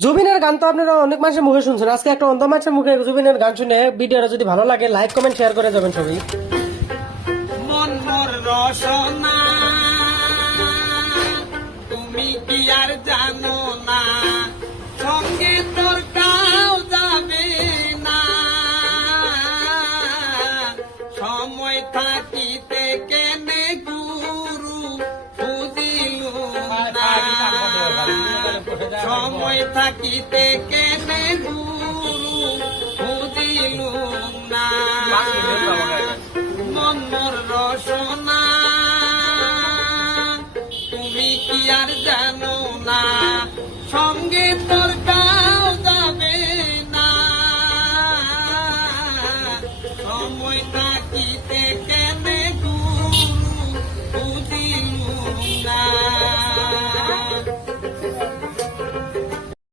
জুবিনের গান তো আপনারা অনেক মানুষের মুখে শুনছেন, আজকে একটা অন্ধ মানুষের মুখে জুবিনের গান শুনে ভিডিওটা যদি ভালো লাগে লাইক কমেন্ট শেয়ার করে যাবেন সবাই। মন মোর রসনা তুমি কি আর জানো না, সঙ্গে তোর কাউ যাবে না, সময় থাকিতে কেনে গুরু বুঝিল না, সময় থাকিতে কেনে গুরু বুঝিল না, মন মোর রসনা তুমি কি আর জানো না।